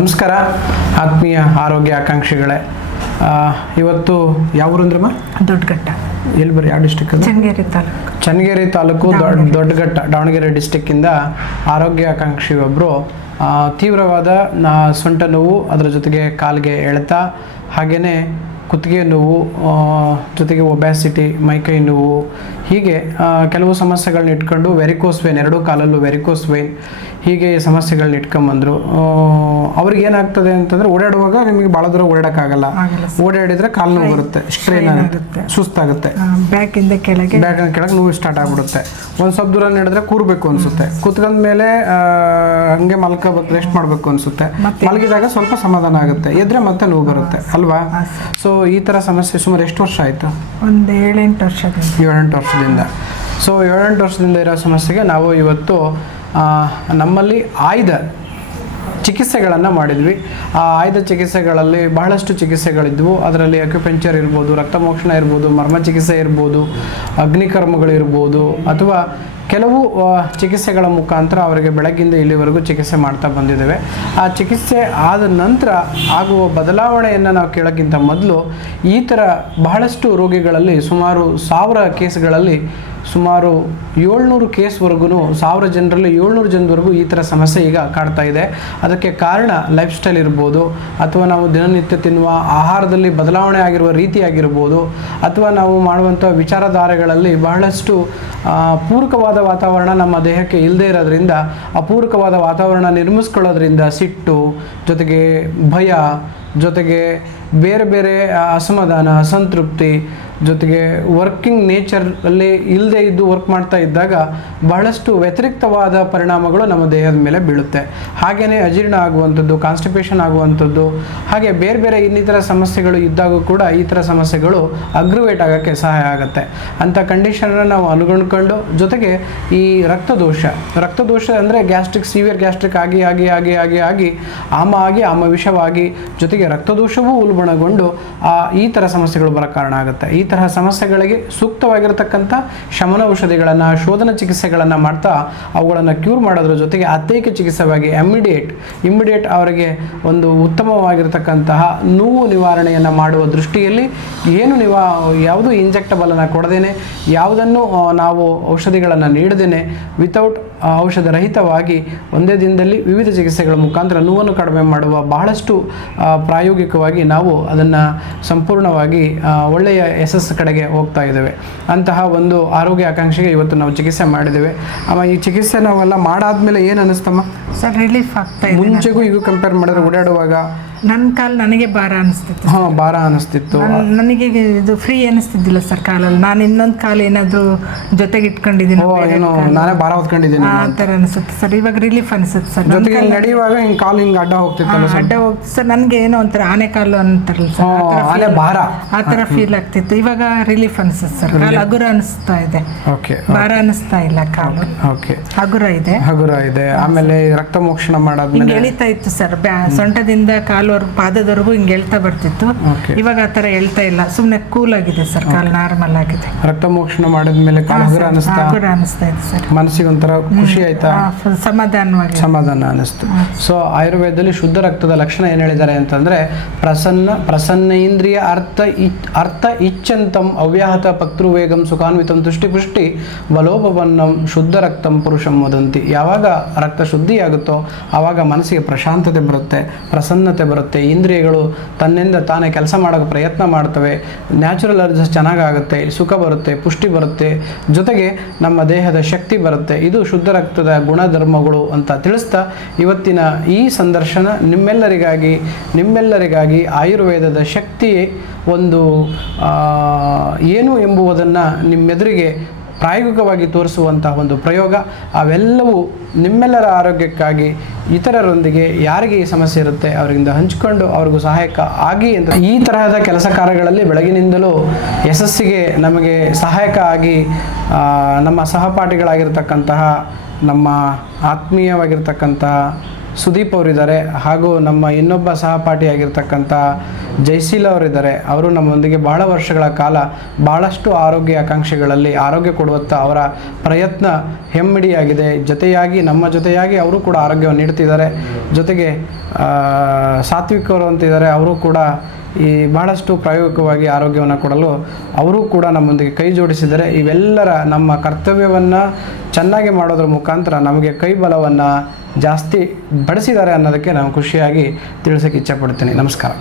ನಮಸ್ಕಾರ ಆತ್ಮೀಯ ಆರೋಗ್ಯ ಆಕಾಂಕ್ಷಿಗಳೇ. ಇವತ್ತು ಯಾವ ಊರಂದ್ರಮ್ಮ? ದೊಡ್ಡಘಟ್ಟ. ಎಲ್ಲಿ ಬರೀ ಯಾವ ಡಿಸ್ಟಿಕ್? ಚನ್ನಗಿರಿ ತಾಲೂಕು ದೊಡ್ಡಘಟ್ಟ, ದಾವಣಗೆರೆ ಡಿಸ್ಟಿಕ್ಕಿಂದ ಆರೋಗ್ಯ ಆಕಾಂಕ್ಷಿ ಒಬ್ಬರು ತೀವ್ರವಾದ ಸೊಂಟ ನೋವು, ಅದರ ಜೊತೆಗೆ ಕಾಲಿಗೆ ಎಳೆತ, ಹಾಗೆಯೇ ಕುತ್ತಿಗೆ ನೋವು, ಜೊತೆಗೆ ಒಬ್ಯಾಸಿಟಿ, ಮೈಕೈ ನೋವು, ಹೀಗೆ ಕೆಲವು ಸಮಸ್ಯೆಗಳನ್ನ ಇಟ್ಕೊಂಡು ವೆರಿಕೋಸ್ ವೇನ್, ಎರಡೂ ಕಾಲಲ್ಲೂ ವೆರಿಕೋಸ್ ವೇನ್, ಹೀಗೆ ಸಮಸ್ಯೆಗಳನ್ನ ಇಟ್ಕೊಂಬಂದರು. ಅವ್ರಿಗೆ ಏನಾಗ್ತದೆ ಅಂತಂದರೆ ಓಡಾಡುವಾಗ ನಿಮಗೆ ಭಾಳ ದೂರ ಓಡಾಡೋಕ್ಕಾಗಲ್ಲ. ಓಡಾಡಿದರೆ ಕಾಲು ನೋವು ಬರುತ್ತೆ, ಸ್ಟ್ರೈನ್ ಆಗುತ್ತೆ, ಸುಸ್ತಾಗುತ್ತೆ, ಬ್ಯಾಕಿಂದ ಕೆಳಗೆ ನೋವು ಸ್ಟಾರ್ಟ್ ಆಗಿಬಿಡುತ್ತೆ. ಒಂದು ಸ್ವಲ್ಪ ದೂರ ನಡೆದ್ರೆ ಕೂರಬೇಕು ಅನಿಸುತ್ತೆ, ಕೂತ್ಕೊಂಡ ಮೇಲೆ ಹಂಗೆ ಮಲ್ಕೋಬೇಕು, ರೆಸ್ಟ್ ಮಾಡಬೇಕು ಅನಿಸುತ್ತೆ. ಮಲಗಿದಾಗ ಸ್ವಲ್ಪ ಸಮಾಧಾನ ಆಗುತ್ತೆ, ಎದ್ರೆ ಮತ್ತೆ ನೋವು ಬರುತ್ತೆ ಅಲ್ವಾ? ಸೊ ಈ ಥರ ಸಮಸ್ಯೆ ಸುಮಾರು ಎಷ್ಟು ವರ್ಷ ಆಯಿತು? ಒಂದು 7-8 ವರ್ಷದಿಂದ. ಸೊ 7-8 ವರ್ಷದಿಂದ ಇರೋ ಸಮಸ್ಯೆಗೆ ನಾವು ಇವತ್ತು ನಮ್ಮಲ್ಲಿ ಆಯ್ದ ಚಿಕಿತ್ಸೆಗಳನ್ನು ಮಾಡಿದ್ವಿ. ಆ ಆಯ್ದ ಚಿಕಿತ್ಸೆಗಳಲ್ಲಿ ಬಹಳಷ್ಟು ಚಿಕಿತ್ಸೆಗಳಿದ್ವು. ಅದರಲ್ಲಿ ಅಕ್ಯುಪಂಕ್ಚರ್ ಇರ್ಬೋದು, ರಕ್ತಮೋಕ್ಷಣ ಇರ್ಬೋದು, ಮರ್ಮ ಚಿಕಿತ್ಸೆ ಇರ್ಬೋದು, ಅಗ್ನಿಕರ್ಮಗಳಿರ್ಬೋದು, ಅಥವಾ ಕೆಲವು ಚಿಕಿತ್ಸೆಗಳ ಮುಖಾಂತರ ಅವರಿಗೆ ಬೆಳಗ್ಗಿಂದ ಇಲ್ಲಿವರೆಗೂ ಚಿಕಿತ್ಸೆ ಮಾಡ್ತಾ ಬಂದಿದ್ದೇವೆ. ಆ ಚಿಕಿತ್ಸೆ ಆದ ನಂತರ ಆಗುವ ಬದಲಾವಣೆಯನ್ನು ನಾವು ಕೇಳೋಕ್ಕಿಂತ ಮೊದಲು ಈ ಥರ ಬಹಳಷ್ಟು ರೋಗಿಗಳಲ್ಲಿ ಸುಮಾರು 1000 ಕೇಸ್ಗಳಲ್ಲಿ ಸುಮಾರು 700 ಕೇಸ್ವರೆಗೂ, 1000 ಜನರಲ್ಲಿ 700 ಜನದವರೆಗೂ ಈ ಥರ ಸಮಸ್ಯೆ ಈಗ ಕಾಡ್ತಾ ಇದೆ. ಅದಕ್ಕೆ ಕಾರಣ ಲೈಫ್ ಸ್ಟೈಲ್ ಇರ್ಬೋದು, ಅಥವಾ ನಾವು ದಿನನಿತ್ಯ ತಿನ್ನುವ ಆಹಾರದಲ್ಲಿ ಬದಲಾವಣೆ ಆಗಿರುವ ರೀತಿ ಆಗಿರ್ಬೋದು, ಅಥವಾ ನಾವು ಮಾಡುವಂಥ ವಿಚಾರಧಾರೆಗಳಲ್ಲಿ ಬಹಳಷ್ಟು ಪೂರಕವಾದ ವಾತಾವರಣ ನಮ್ಮ ದೇಹಕ್ಕೆ ಇಲ್ಲದೆ ಇರೋದ್ರಿಂದ, ಅಪೂರಕವಾದ ವಾತಾವರಣ ನಿರ್ಮಿಸ್ಕೊಳ್ಳೋದ್ರಿಂದ ಸಿಟ್ಟು, ಜೊತೆಗೆ ಭಯ, ಜೊತೆಗೆ ಬೇರೆ ಬೇರೆ ಅಸಮಾಧಾನ, ಅಸಂತೃಪ್ತಿ, ಜೊತೆಗೆ ವರ್ಕಿಂಗ್ ನೇಚರಲ್ಲಿ ಇಲ್ಲದೆ ಇದ್ದು ವರ್ಕ್ ಮಾಡ್ತಾ ಇದ್ದಾಗ ಬಹಳಷ್ಟು ವ್ಯತಿರಿಕ್ತವಾದ ಪರಿಣಾಮಗಳು ನಮ್ಮ ದೇಹದ ಮೇಲೆ ಬೀಳುತ್ತೆ. ಹಾಗೆಯೇ ಅಜೀರ್ಣ ಆಗುವಂಥದ್ದು, ಕಾನ್ಸ್ಟಿಪೇಷನ್ ಆಗುವಂಥದ್ದು, ಹಾಗೆ ಬೇರೆ ಬೇರೆ ಇನ್ನಿತರ ಸಮಸ್ಯೆಗಳು ಇದ್ದಾಗೂ ಕೂಡ ಈ ಥರ ಸಮಸ್ಯೆಗಳು ಅಗ್ರಿವೇಟ್ ಆಗೋಕ್ಕೆ ಸಹಾಯ ಆಗುತ್ತೆ. ಅಂಥ ಕಂಡೀಷನ್ನ ನಾವು ಅನುಗೊಂಡ್ಕೊಂಡು, ಜೊತೆಗೆ ಈ ರಕ್ತದೋಷ ಅಂದರೆ ಗ್ಯಾಸ್ಟ್ರಿಕ್, ಸಿವಿಯರ್ ಗ್ಯಾಸ್ಟ್ರಿಕ್ ಆಗಿ ಆಗಿ ಆಗಿ ಆಗಿ ಆಗಿ ಆಮ ವಿಷವಾಗಿ, ಜೊತೆಗೆ ರಕ್ತದೋಷವೂ ಉಲ್ಬಣಗೊಂಡು ಈ ಥರ ಸಮಸ್ಯೆಗಳು ಬರೋ ಕಾರಣ ಆಗುತ್ತೆ. ಈ ತರಹ ಸಮಸ್ಯೆಗಳಿಗೆ ಸೂಕ್ತವಾಗಿರತಕ್ಕಂಥ ಶಮನ ಔಷಧಿಗಳನ್ನು, ಶೋಧನ ಚಿಕಿತ್ಸೆಗಳನ್ನು ಮಾಡ್ತಾ ಅವುಗಳನ್ನು ಕ್ಯೂರ್ ಮಾಡೋದ್ರ ಜೊತೆಗೆ ಅತ್ಯಯಿಕ ಚಿಕಿತ್ಸೆವಾಗಿ ಇಮ್ಮಿಡಿಯೇಟ್ ಅವರಿಗೆ ಒಂದು ಉತ್ತಮವಾಗಿರತಕ್ಕಂತಹ ನೋವು ನಿವಾರಣೆಯನ್ನು ಮಾಡುವ ದೃಷ್ಟಿಯಲ್ಲಿ ಯಾವುದು ಇಂಜೆಕ್ಟಬಲನ್ನು ಕೊಡದೇನೆ, ಯಾವುದನ್ನು ನಾವು ಔಷಧಿಗಳನ್ನು ನೀಡದೇನೆ, ವಿತೌಟ್ ಔಷಧ ರಹಿತವಾಗಿ ಒಂದೇ ದಿನದಲ್ಲಿ ವಿವಿಧ ಚಿಕಿತ್ಸೆಗಳ ಮುಖಾಂತರ ನೋವನ್ನು ಕಡಿಮೆ ಮಾಡುವ ಬಹಳಷ್ಟು ಪ್ರಾಯೋಗಿಕವಾಗಿ ನಾವು ಅದನ್ನು ಸಂಪೂರ್ಣವಾಗಿ ಒಳ್ಳೆಯ ಯಶಸ್ಸು ಕಡೆಗೆ ಹೋಗ್ತಾ ಇದ್ದೇವೆ. ಅಂತಹ ಒಂದು ಆರೋಗ್ಯ ಆಕಾಂಕ್ಷೆಗೆ ಇವತ್ತು ನಾವು ಚಿಕಿತ್ಸೆ ಮಾಡಿದ್ದೇವೆ. ಈ ಚಿಕಿತ್ಸೆ ನಾವೆಲ್ಲ ಮಾಡಾದ್ಮೇಲೆ ಏನು ಅನ್ನಿಸ್ತಮ್ಮ? ಸರ್, ರಿಲೀಫ್ ಆಗ್ತಾ ಇದೆ. ಮುಂಚೆಗೂ ಈಗ ಕಂಪೇರ್ ಮಾಡಿದ್ರೆ ಓಡಾಡುವಾಗ ನನ್ನ ಕಾಲು ನನಗೆ ಭಾರ ಅನಿಸ್ತಿತ್ತು. ನನಗೆ ಇದು ಫ್ರೀ ಅನಿಸ್ತಿದ್ದಿಲ್ಲ ಸರ್ ಕಾಲಲ್ಲಿ. ನಾನು ಇನ್ನೊಂದು ಕಾಲು ಏನಾದರೂ ಜೊತೆಗೆ ಇಟ್ಕೊಂಡಿದ್ದೀನಿ, ನಾನೇ ಭಾರ ಹೊತ್ಕೊಂಡಿದ್ದೀನಿ ಆ ಥರ ಅನಿಸುತ್ತೆ ಸರ್. ಇವಾಗ ರಿಲೀಫ್ ಅನಿಸುತ್ತೆ ಸರ್. ಜೊತೆಗೆ ನಡೆಯುವಾಗ ಹಿಂಗೆ ಕಾಲು ಹಿಂಗೆ ಅಡ್ಡ ಹೋಗ್ತಿತ್ತು ಸರ್. ನನಗೆ ಏನೋ ಒಂಥರ ಆನೆ ಕಾಲು ಅಂತಾರಲ್ಲ ಸರ್, ಆ ಥರ ಫೀಲ್ ಆಗ್ತಿತ್ತು. ಇವಾಗ ರಿಲೀಫ್ ಅನಿಸುತ್ತೆ ಸರ್. ಕಾಲು ಹಗುರ ಅನಿಸ್ತಾ ಇದೆ, ಭಾರ ಅನಿಸ್ತಾ ಇಲ್ಲ. ಕಾಲು ಹಗುರ ಇದೆ. ಆಮೇಲೆ ರಕ್ತ ಮೋಕ್ಷಣ ಮಾಡಾದ್ಮೇಲೆ ಎಳಿತಾ ಇತ್ತು ಸರ್. ಸೊಂಟದಿಂದ ಕಾಲು ಪಾದದವರೆಗೂ ಹಿಂಗೆ ಎಳ್ತಾ ಬರ್ತಿತ್ತು. ಇವಾಗ ಆ ಥರ ಎಳ್ತಾ ಇಲ್ಲ, ಸುಮ್ಮನೆ ಕೂಲ್ ಆಗಿದೆ ಸರ್. ಕಾಲು ನಾರ್ಮಲ್ ಆಗಿದೆ. ರಕ್ತ ಮೋಕ್ಷಣ ಮಾಡಿದ್ಮೇಲೆ ಹಗುರ ಅನಿಸ್ತಾ ಇದೆ ಸರ್. ಮನಸ್ಸಿಗೆ ಒಂಥರ ಖುಷಿ ಆಯ್ತಾ? ಸಮಾಧಾನ ಅನಿಸ್ತು. ಸೊ ಆಯುರ್ವೇದದಲ್ಲಿ ಶುದ್ಧ ರಕ್ತದ ಲಕ್ಷಣ ಏನು ಹೇಳಿದ್ದಾರೆ ಅಂತಂದ್ರೆ, ಪ್ರಸನ್ನ ಇಂದ್ರಿಯ ಅರ್ಥ ಇಚ್ಛಂತಂ ಅವ್ಯಾಹತ ಪಕ್ತೃವೇಗಂ ಸುಖಾನ್ವಿತಂ ತುಷ್ಟಿಪುಷ್ಟಿ ಬಲೋಪವನ್ನಂ ಶುದ್ಧ ರಕ್ತಂ ಪುರುಷಂ ವದಂತಿ. ಯಾವಾಗ ರಕ್ತ ಶುದ್ಧಿಯಾಗುತ್ತೋ ಆವಾಗ ಮನಸ್ಸಿಗೆ ಪ್ರಶಾಂತತೆ ಬರುತ್ತೆ, ಪ್ರಸನ್ನತೆ ಬರುತ್ತೆ, ಇಂದ್ರಿಯಗಳು ತನ್ನಿಂದ ತಾನೇ ಕೆಲಸ ಮಾಡೋಕ್ಕೆ ಪ್ರಯತ್ನ ಮಾಡ್ತವೆ, ನ್ಯಾಚುರಲ್ ಅರ್ಜಸ್ ಚೆನ್ನಾಗಾಗುತ್ತೆ, ಸುಖ ಬರುತ್ತೆ, ಪುಷ್ಟಿ ಬರುತ್ತೆ, ಜೊತೆಗೆ ನಮ್ಮ ದೇಹದ ಶಕ್ತಿ ಬರುತ್ತೆ. ಇದು ಶುದ್ಧ ರಕ್ತದ ಗುಣಧರ್ಮಗಳು ಅಂತ ತಿಳಿಸ್ತಾ ಇವತ್ತಿನ ಈ ಸಂದರ್ಶನ ನಿಮ್ಮೆಲ್ಲರಿಗಾಗಿ ಆಯುರ್ವೇದದ ಶಕ್ತಿ ಒಂದು ಏನು ಎಂಬುವುದನ್ನು ನಿಮ್ಮೆದುರಿಗೆ ಪ್ರಾಯೋಗಿಕವಾಗಿ ತೋರಿಸುವಂತಹ ಒಂದು ಪ್ರಯೋಗ. ಅವೆಲ್ಲವೂ ನಿಮ್ಮೆಲ್ಲರ ಆರೋಗ್ಯಕ್ಕಾಗಿ, ಇತರರೊಂದಿಗೆ ಯಾರಿಗೆ ಈ ಸಮಸ್ಯೆ ಇರುತ್ತೆ ಅವರಿಂದ ಹಂಚಿಕೊಂಡು ಅವ್ರಿಗೂ ಸಹಾಯಕ ಆಗಿ ಅಂತ ಈ ತರಹದ ಕೆಲಸ ಕಾರ್ಯಗಳಲ್ಲಿ ಬೆಳಗಿನಿಂದಲೂ ಯಶಸ್ಸಿಗೆ ನಮಗೆ ಸಹಾಯಕ ಆಗಿ ನಮ್ಮ ಸಹಪಾಠಿಗಳಾಗಿರ್ತಕ್ಕಂತಹ, ನಮ್ಮ ಆತ್ಮೀಯವಾಗಿರ್ತಕ್ಕಂತಹ ಸುದೀಪ್ ಅವರಿದ್ದಾರೆ, ಹಾಗೂ ನಮ್ಮ ಇನ್ನೊಬ್ಬ ಸಹಪಾಠಿಯಾಗಿರ್ತಕ್ಕಂಥ ಜಯಶೀಲ ಅವರಿದ್ದಾರೆ. ಅವರು ನಮ್ಮೊಂದಿಗೆ ಬಹಳ ವರ್ಷಗಳ ಕಾಲ ಭಾಳಷ್ಟು ಆರೋಗ್ಯ ಆಕಾಂಕ್ಷೆಗಳಲ್ಲಿ ಆರೋಗ್ಯ ಕೊಡುವತ್ತ ಅವರ ಪ್ರಯತ್ನ ಹೆಮ್ಮಿಡಿಯಾಗಿದೆ. ನಮ್ಮ ಜೊತೆಯಾಗಿ ಅವರು ಕೂಡ ಆರೋಗ್ಯವನ್ನು ನೀಡ್ತಿದ್ದಾರೆ. ಜೊತೆಗೆ ಸಾತ್ವಿಕ್ ಅವರು ಅಂತಿದ್ದಾರೆ, ಅವರು ಕೂಡ ಈ ಬಹಳಷ್ಟು ಪ್ರಾಯೋಗಿಕವಾಗಿ ಆರೋಗ್ಯವನ್ನು ಕೊಡಲು ಅವರು ಕೂಡ ನಮ್ಮೊಂದಿಗೆ ಕೈ ಜೋಡಿಸಿದ್ದಾರೆ. ಇವೆಲ್ಲರ ನಮ್ಮ ಕರ್ತವ್ಯವನ್ನು ಚೆನ್ನಾಗಿ ಮಾಡೋದ್ರ ಮುಖಾಂತರ ನಮಗೆ ಕೈ ಬಲವನ್ನು ಜಾಸ್ತಿ ಬಡಿಸಿದ್ದಾರೆ ಅನ್ನೋದಕ್ಕೆ ನಾನು ಖುಷಿಯಾಗಿ ತಿಳಿಸೋಕ್ಕೆ ಇಚ್ಛೆಪಡ್ತೀನಿ. ನಮಸ್ಕಾರ.